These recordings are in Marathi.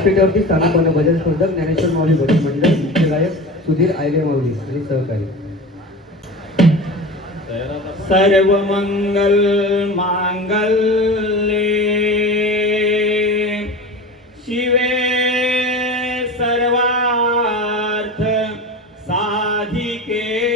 व्यासपीठावरती स्थानिक भजन स्पर्धक ज्ञानेश्वर माऊली भजन मंडळ मुख्य गायक सुधीर आयले माऊली आणि सहकारी. सर्व मंगल मांगल्ये शिवे सर्वार्थ साधिके.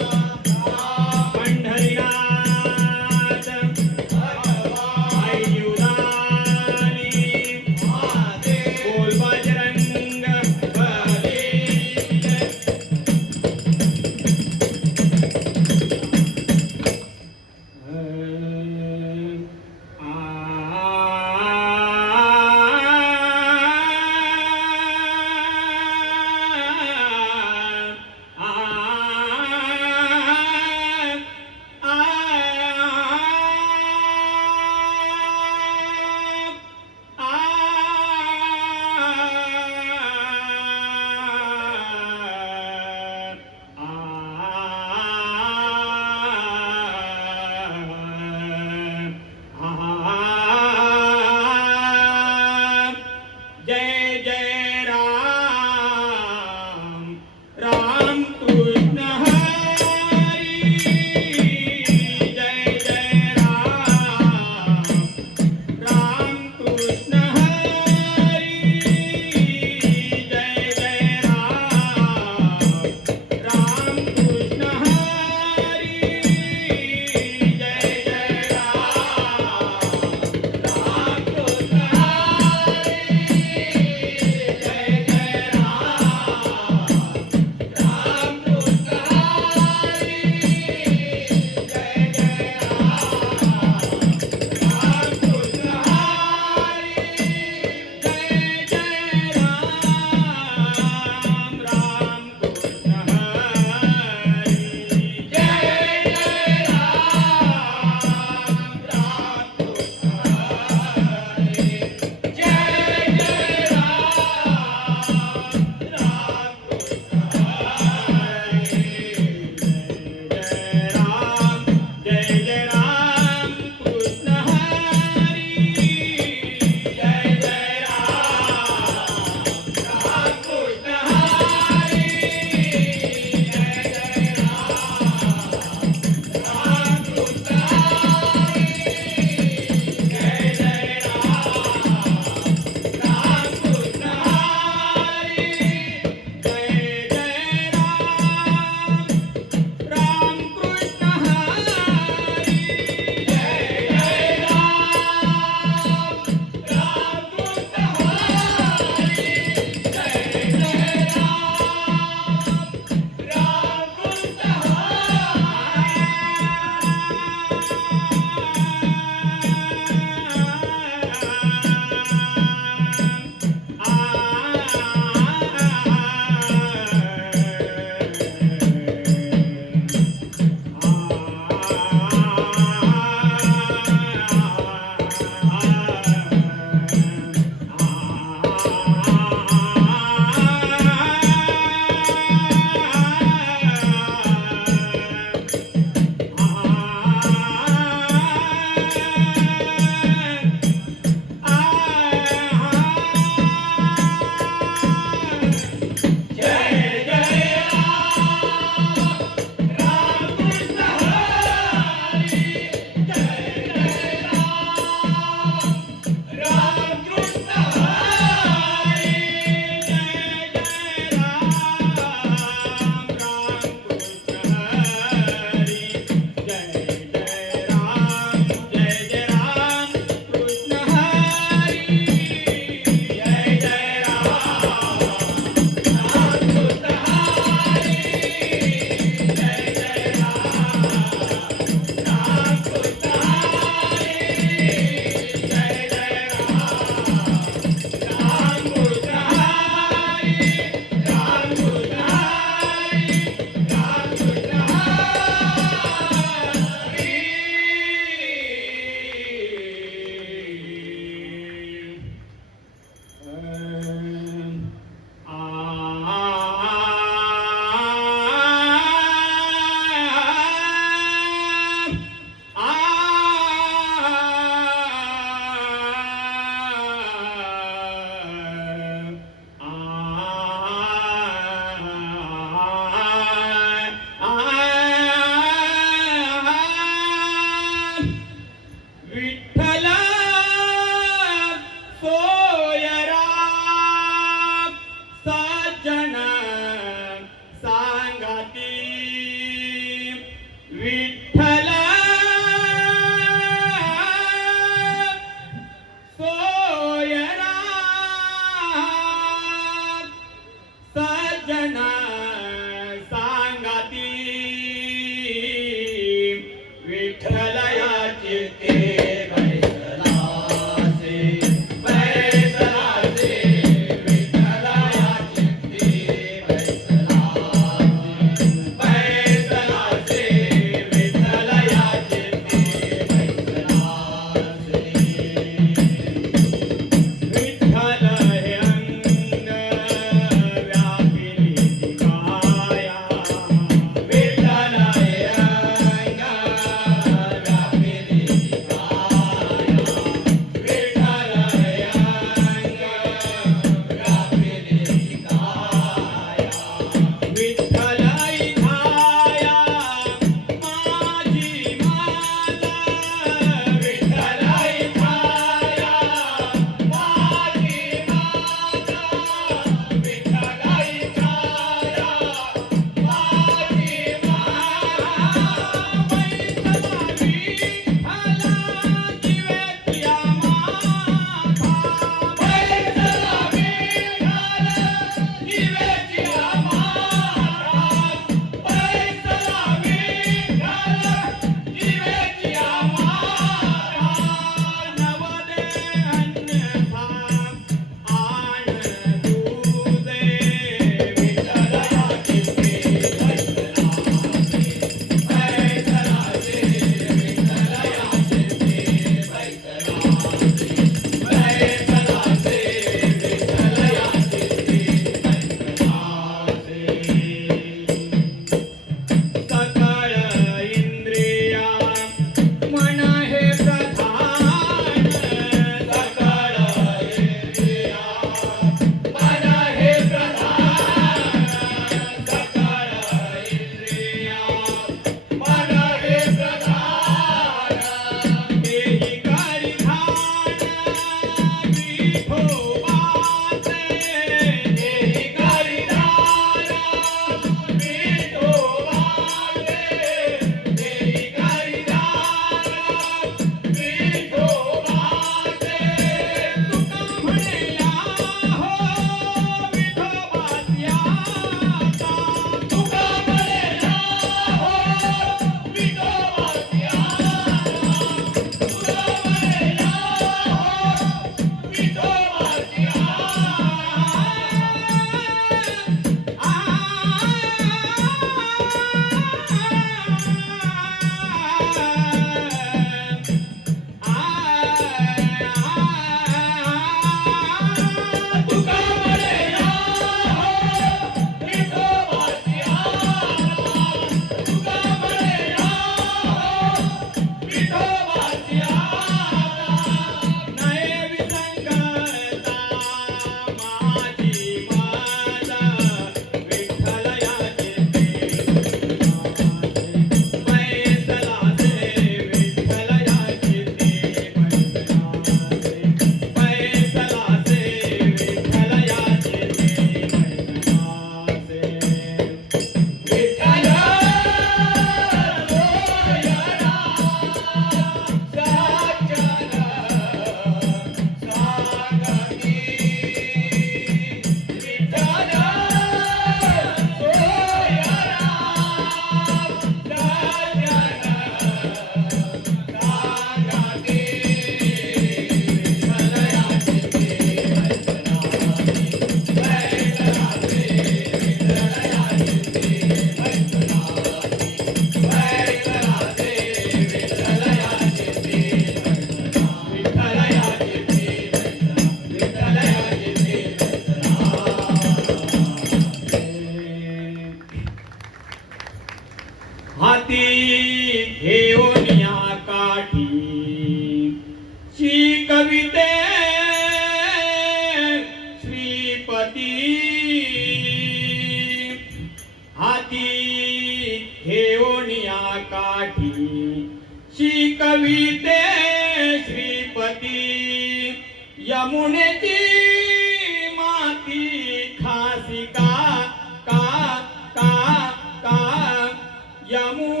呀母